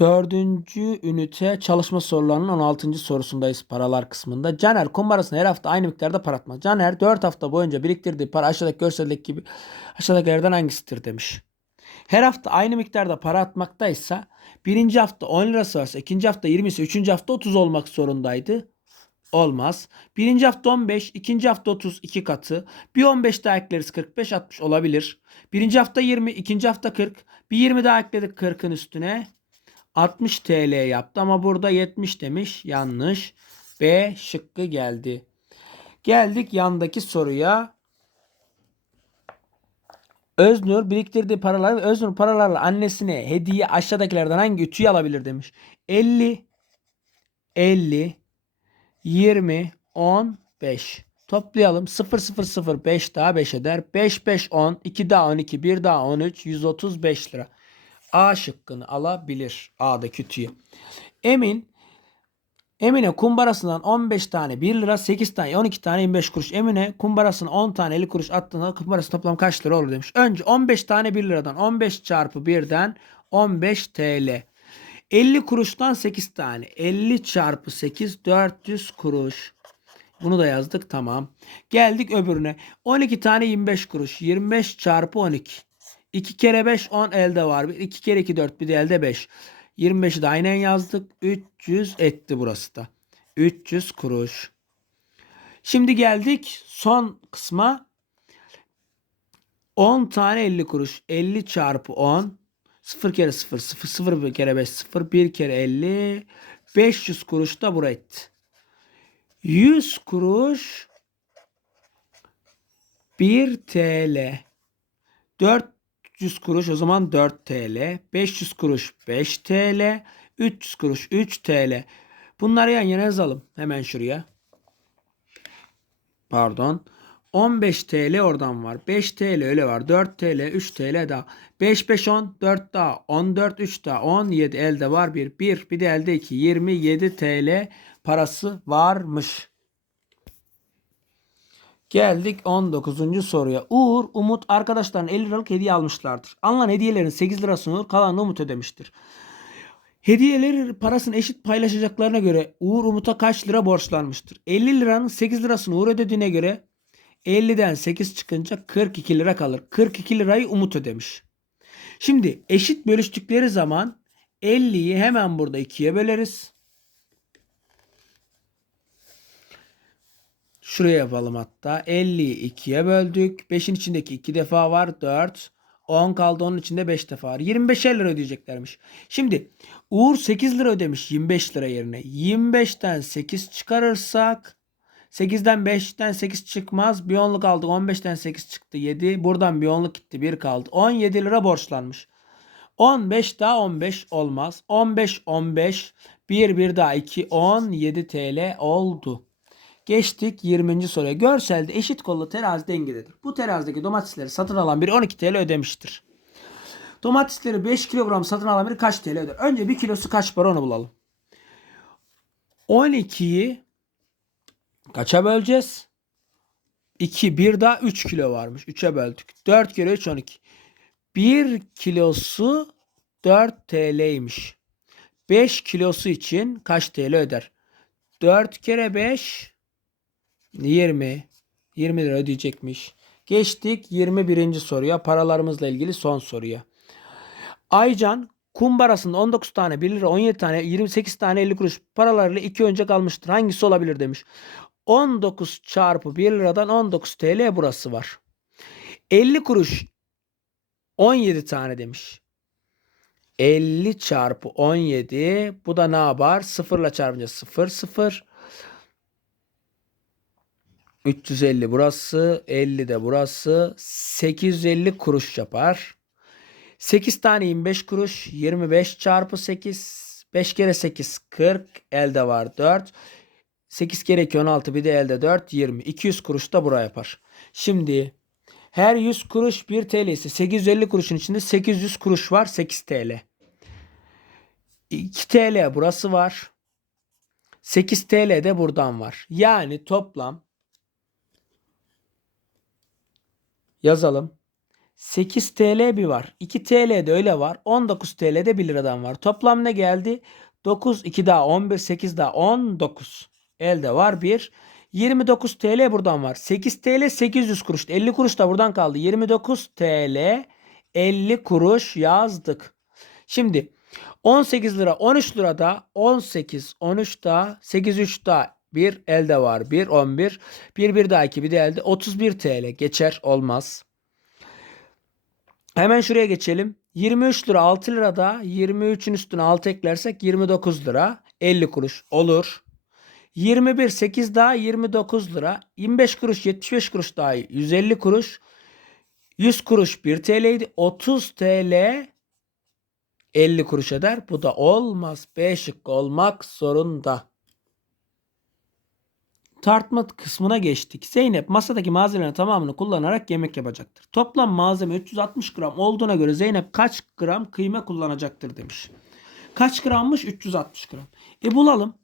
Dördüncü ünite çalışma sorularının 16. sorusundayız paralar kısmında. Caner kumbarasına her hafta aynı miktarda para atmaz. Caner 4 hafta boyunca biriktirdiği para aşağıdaki görseldeki gibi aşağıdakilerden hangisidir demiş. Her hafta aynı miktarda para atmaktaysa birinci hafta 10 lirası varsa ikinci hafta 20 ise üçüncü hafta 30 olmak zorundaydı. Olmaz. Birinci hafta 15, ikinci hafta 30 iki katı. Bir 15 daha ekleriz 45 60 olabilir. Birinci hafta 20, ikinci hafta 40. Bir 20 daha ekledik 40'ın üstüne. 60 TL yaptı ama burada 70 demiş. Yanlış. B şıkkı geldi. Geldik yandaki soruya. Öznur biriktirdiği paraları ve Öznur paralarla annesine hediye aşağıdakilerden hangi ütüyü alabilir demiş. 50 50 20 10 5 Toplayalım. 0 0 0 5 daha 5 eder. 5 5 10 2 daha 12 1 daha 13 135 lira. A şıkkını alabilir. A'daki ütüyü. Emin Emine kumbarasından 15 tane 1 lira 8 tane 12 tane 25 kuruş. Emine kumbarasına 10 tane 50 kuruş attığında kumbarası toplam kaç lira olur demiş. Önce 15 tane 1 liradan 15 çarpı 1'den 15 TL. 50 kuruştan 8 tane. 50 çarpı 8 400 kuruş. Bunu da yazdık tamam. Geldik öbürüne. 12 tane 25 kuruş. 25 çarpı 12. 2 kere 5 10 elde var. 2 kere 2 4 bir de elde 5. 25'i de aynen yazdık. 300 etti burası da. 300 kuruş. Şimdi geldik son kısma. 10 tane 50 kuruş. 50 çarpı 10. 0 kere 0 0 0 bir kere 5 0 1 kere 50 500 kuruş da buraya etti. 100 kuruş 1 TL. 400 kuruş o zaman 4 TL. 500 kuruş 5 TL. 300 kuruş 3 TL. Bunları yan yana yazalım. Hemen şuraya. Pardon. 15 TL oradan var. 5 TL öyle var. 4 TL 3 TL daha. 5 5 10 4 daha. 14 3 daha. 17 elde var 1. 1 bir de elde 2. 27 TL parası varmış. Geldik 19. soruya. Uğur, Umut arkadaşlarına 50 liralık hediye almışlardır. Alınan hediyelerin 8 lirasını Uğur kalanını Umut ödemiştir. Hediyeleri parasını eşit paylaşacaklarına göre Uğur Umut'a kaç lira borçlanmıştır? 50 liranın 8 lirasını Uğur ödediğine göre 50'den 8 çıkınca 42 lira kalır. 42 lirayı Umut ödemiş. Şimdi eşit bölüştükleri zaman 50'yi hemen burada 2'ye böleriz. Şuraya yapalım hatta. 50'yi 2'ye böldük. 5'in içindeki 2 defa var. 4. 10 kaldı. Onun içinde 5 defa var. 25 lira ödeyeceklermiş. Şimdi Uğur 8 lira ödemiş 25 lira yerine. 25'ten 8 çıkarırsak 8'den 5'ten 8 çıkmaz. Bir onluk aldık. 15'ten 8 çıktı 7. Buradan bir onluk gitti. 1 kaldı. 17 lira borçlanmış. 15 daha 15 olmaz. 15 15 1 1 daha 2 17 TL oldu. Geçtik 20. soruya. Görselde eşit kollu terazi dengededir. Bu terazideki domatesleri satın alan biri 12 TL ödemiştir. Domatesleri 5 kilogram satın alan biri kaç TL öder? Önce 1 kilosu kaç para onu bulalım. 12'yi kaça böleceğiz? 2 bir daha 3 kilo varmış. 3'e böldük. 4 kere 3 12. 1 kilosu 4 TL'ymiş. 5 kilosu için kaç TL öder? 4 kere 5 20. 20 lira ödeyecekmiş. Geçtik 21. soruya. Paralarımızla ilgili son soruya. Aycan kumbarasında 19 tane 1 lira 17 tane 28 tane 50 kuruş paralarıyla 2 önce kalmıştır. Hangisi olabilir demiş. 19 çarpı 1 liradan 19 TL burası var. 50 kuruş 17 tane demiş. 50 çarpı 17 bu da ne yapar? 0 ile çarpınca 0 0 350 burası 50 de burası 850 kuruş yapar. 8 tane 25 kuruş 25 çarpı 8 5 kere 8 40 elde var 4 8 kere 2 16 bir de elde 4 20 200 kuruş da buraya yapar. Şimdi her 100 kuruş 1 TL ise 850 kuruşun içinde 800 kuruş var 8 TL. 2 TL burası var. 8 TL de buradan var. Yani toplam yazalım. 8 TL bir var. 2 TL de öyle var. 19 TL de 1 liradan var. Toplam ne geldi? 9, 2 daha 11, 8 daha 19. Elde var 1. 29 TL buradan var. 8 TL 800 kuruş. 50 kuruş da buradan kaldı. 29 TL 50 kuruş yazdık. Şimdi 18 lira 13 lira da 18 13 da 8 3 da 1 elde var. 1 11 1 1 daha 2 bir de elde 31 TL geçer olmaz. Hemen şuraya geçelim. 23 lira 6 lira da 23'ün üstüne 6 eklersek 29 lira 50 kuruş olur. 21 8 daha 29 lira. 25 kuruş 75 kuruş daha 150 kuruş. 100 kuruş 1 TL'ydi. 30 TL 50 kuruş eder. Bu da olmaz. B şıkkı olmak zorunda. Tartma kısmına geçtik. Zeynep masadaki malzemelerin tamamını kullanarak yemek yapacaktır. Toplam malzeme 360 gram olduğuna göre Zeynep kaç gram kıyma kullanacaktır demiş. Kaç grammış? 360 gram. E bulalım.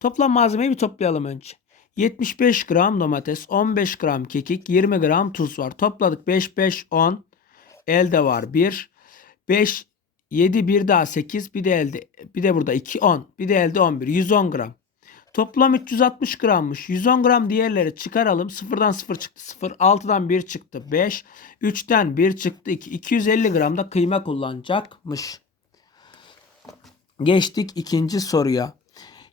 Toplam malzemeyi bir toplayalım önce. 75 gram domates, 15 gram kekik, 20 gram tuz var. Topladık 5, 5, 10. Elde var 1. 5, 7, 1 daha 8. Bir de elde, bir de burada 2, 10. Bir de elde 11. 110 gram. Toplam 360 grammış. 110 gram diğerleri çıkaralım. 0'dan 0 çıktı 0. 6'dan 1 çıktı 5. 3'ten 1 çıktı 2. 250 gram da kıyma kullanacakmış. Geçtik ikinci soruya.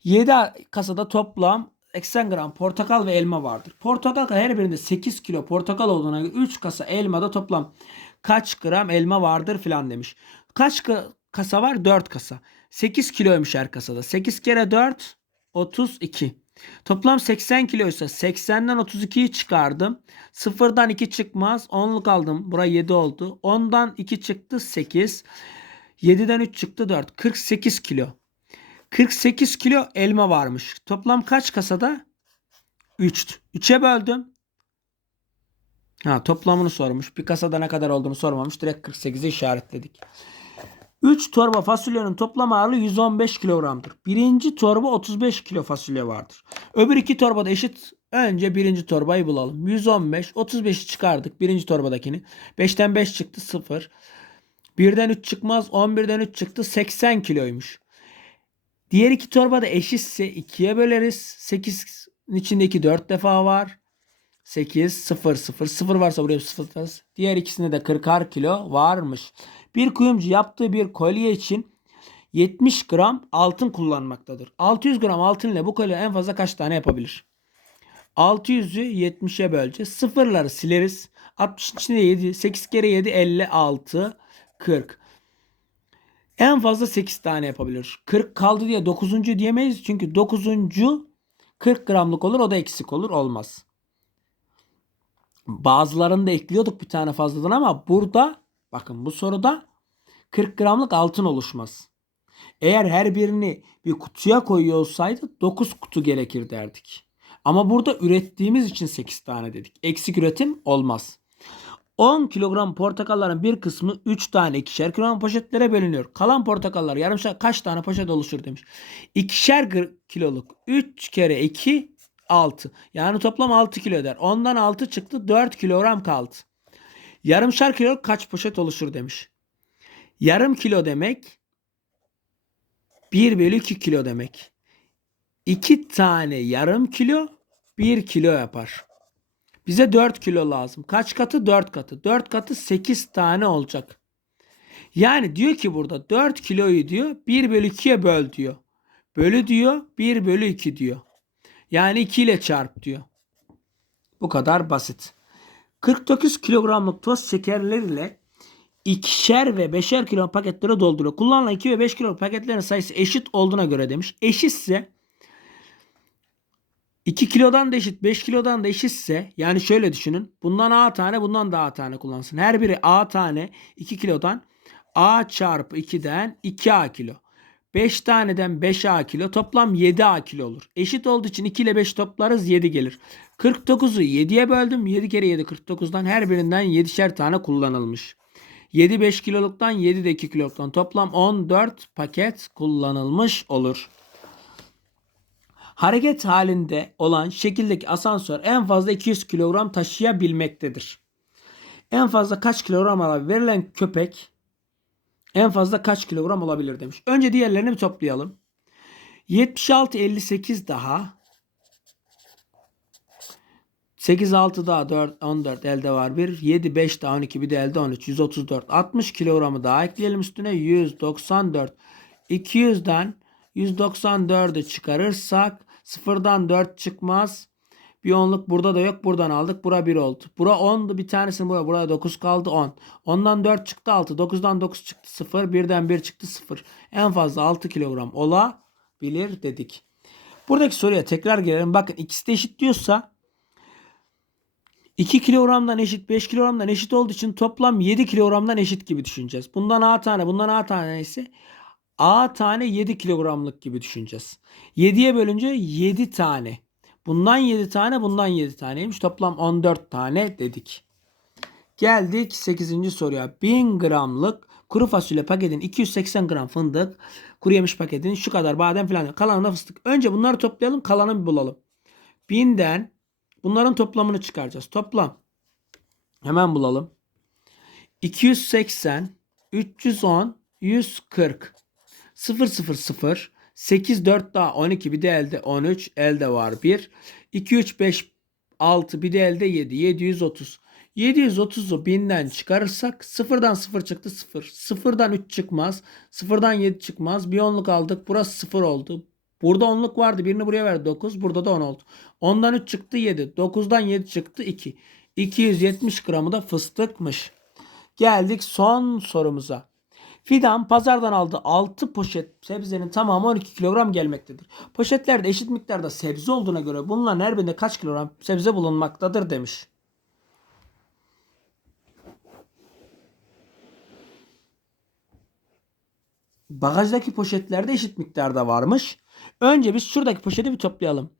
7 kasada toplam 80 gram portakal ve elma vardır. Portakal her birinde 8 kilo portakal olduğuna göre 3 kasa elmada toplam kaç gram elma vardır filan demiş. Kaç ka- kasa var? 4 kasa. 8 kiloymuş her kasada. 8 kere 4 32. Toplam 80 kiloysa 80'den 32'yi çıkardım. Sıfırdan 2 çıkmaz. 10'luk aldım. Bura 7 oldu. 10'dan 2 çıktı 8. 7'den 3 çıktı 4. 48 kilo. 48 kilo elma varmış. Toplam kaç kasada? 3. 3'e böldüm. Ha toplamını sormuş. Bir kasada ne kadar olduğunu sormamış. Direkt 48'i işaretledik. 3 torba fasulyenin toplam ağırlığı 115 kilogramdır. Birinci torba 35 kilo fasulye vardır. Öbür iki torbada eşit. Önce birinci torbayı bulalım. 115, 35'i çıkardık birinci torbadakini. 5'ten 5 çıktı 0. 1'den 3 çıkmaz. 11'den 3 çıktı 80 kiloymuş. Diğer iki torba da eşitse 2'ye böleriz. 8'in içindeki 4 defa var. 8, 0, 0. 0 varsa buraya 0 atarız. Diğer ikisinde de 40'ar kilo varmış. Bir kuyumcu yaptığı bir kolye için 70 gram altın kullanmaktadır. 600 gram altın ile bu kolye en fazla kaç tane yapabilir? 600'ü 70'e böleceğiz. Sıfırları sileriz. 60 içinde 7. 8 kere 7 56. 40. En fazla 8 tane yapabilir. 40 kaldı diye 9. diyemeyiz. Çünkü 9. 40 gramlık olur. O da eksik olur. Olmaz. Bazılarını da ekliyorduk bir tane fazladan ama burada bakın bu soruda 40 gramlık altın oluşmaz. Eğer her birini bir kutuya koyuyor olsaydı 9 kutu gerekir derdik. Ama burada ürettiğimiz için 8 tane dedik. Eksik üretim olmaz. 10 kilogram portakalların bir kısmı 3 tane ikişer kilogram poşetlere bölünüyor. Kalan portakallar yarımşar kaç tane poşet oluşur demiş. İkişer kiloluk 3 kere 2 6. Yani toplam 6 kilo eder. Ondan 6 çıktı 4 kilogram kaldı. Yarımşar kiloluk kaç poşet oluşur demiş. Yarım kilo demek 1 bölü 2 kilo demek. 2 tane yarım kilo 1 kilo yapar. Bize 4 kilo lazım. Kaç katı? 4 katı. 4 katı 8 tane olacak. Yani diyor ki burada 4 kiloyu diyor 1 bölü 2'ye böl diyor. Bölü diyor 1 bölü 2 diyor. Yani 2 ile çarp diyor. Bu kadar basit. 49 kilogramlık toz şekerleriyle ikişer ve beşer kilo paketlere dolduruyor. Kullanılan 2 ve 5 kilo paketlerin sayısı eşit olduğuna göre demiş. Eşitse 2 kilodan da eşit 5 kilodan da eşitse yani şöyle düşünün. Bundan A tane bundan da A tane kullansın. Her biri A tane 2 kilodan A çarpı 2'den 2A kilo. 5 taneden 5A kilo toplam 7A kilo olur. Eşit olduğu için 2 ile 5 toplarız 7 gelir. 49'u 7'ye böldüm. 7 kere 7 49'dan her birinden 7'şer tane kullanılmış. 7 5 kiloluktan 7 de 2 kiloluktan toplam 14 paket kullanılmış olur. Hareket halinde olan şekildeki asansör en fazla 200 kilogram taşıyabilmektedir. En fazla kaç kilogram alabilir? Verilen köpek en fazla kaç kilogram olabilir demiş. Önce diğerlerini bir toplayalım. 76 58 daha 8 6 daha 4 14 elde var 1 7 5 daha 12 bir de elde 13 134 60 kilogramı daha ekleyelim üstüne 194 200'den 194'ü çıkarırsak sıfırdan 4 çıkmaz. Bir onluk burada da yok. Buradan aldık. Bura 1 oldu. Bura 10'du. Bir tanesini buraya. Buraya 9 kaldı 10. Ondan 4 çıktı 6. 9'dan 9 çıktı 0. 1'den 1 çıktı 0. En fazla 6 kilogram olabilir dedik. Buradaki soruya tekrar gelelim. Bakın ikisi de eşit diyorsa 2 kilogramdan eşit 5 kilogramdan eşit olduğu için toplam 7 kilogramdan eşit gibi düşüneceğiz. Bundan A tane bundan A tanesi A tane 7 kilogramlık gibi düşüneceğiz. 7'ye bölünce 7 tane. Bundan 7 tane bundan 7 taneymiş. Toplam 14 tane dedik. Geldik 8. soruya. 1000 gramlık kuru fasulye paketin 280 gram fındık, kuru yemiş paketin şu kadar badem falan. Kalanı da fıstık. Önce bunları toplayalım kalanı bir bulalım. 1000'den bunların toplamını çıkaracağız. Toplam. Hemen bulalım. 280, 310, 140. 0 0 0 8 4 daha 12 bir de elde 13 elde var 1 2 3 5 6 bir de elde 7 730 730'u 1000'den çıkarırsak 0'dan 0 çıktı 0 0'dan 3 çıkmaz 0'dan 7 çıkmaz. Bir onluk aldık burası 0 oldu. Burada onluk vardı birini buraya verdi 9 burada da 10 oldu. 10'dan 3 çıktı 7 9'dan 7 çıktı 2 270 gramı da fıstıkmış. Geldik son sorumuza. Fidan pazardan aldığı 6 poşet sebzenin tamamı 12 kilogram gelmektedir. Poşetlerde eşit miktarda sebze olduğuna göre bunların her birinde kaç kilogram sebze bulunmaktadır demiş. Bagajdaki poşetlerde eşit miktarda varmış. Önce biz şuradaki poşeti bir toplayalım.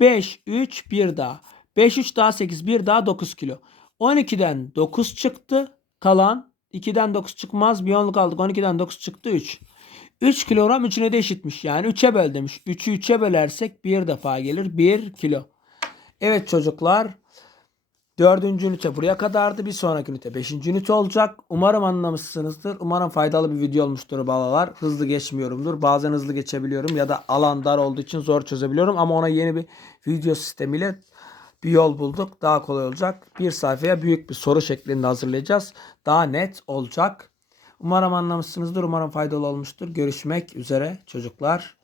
5, 3, 1 daha. 5, 3 daha 8, 1 daha 9 kilo. 12'den 9 çıktı. Kalan 2'den 9 çıkmaz. Bir onluk aldık. 12'den 9 çıktı 3. 3 kilogram üçüne de eşitmiş. Yani 3'e böl demiş. 3'ü 3'e bölersek bir defa gelir. 1 kilo. Evet çocuklar. Dördüncü ünite buraya kadardı. Bir sonraki ünite beşinci ünite olacak. Umarım anlamışsınızdır. Umarım faydalı bir video olmuştur balalar. Hızlı geçmiyorumdur. Bazen hızlı geçebiliyorum ya da alan dar olduğu için zor çözebiliyorum. Ama ona yeni bir video sistemiyle bir yol bulduk. Daha kolay olacak. Bir sayfaya büyük bir soru şeklinde hazırlayacağız. Daha net olacak. Umarım anlamışsınızdır. Umarım faydalı olmuştur. Görüşmek üzere çocuklar.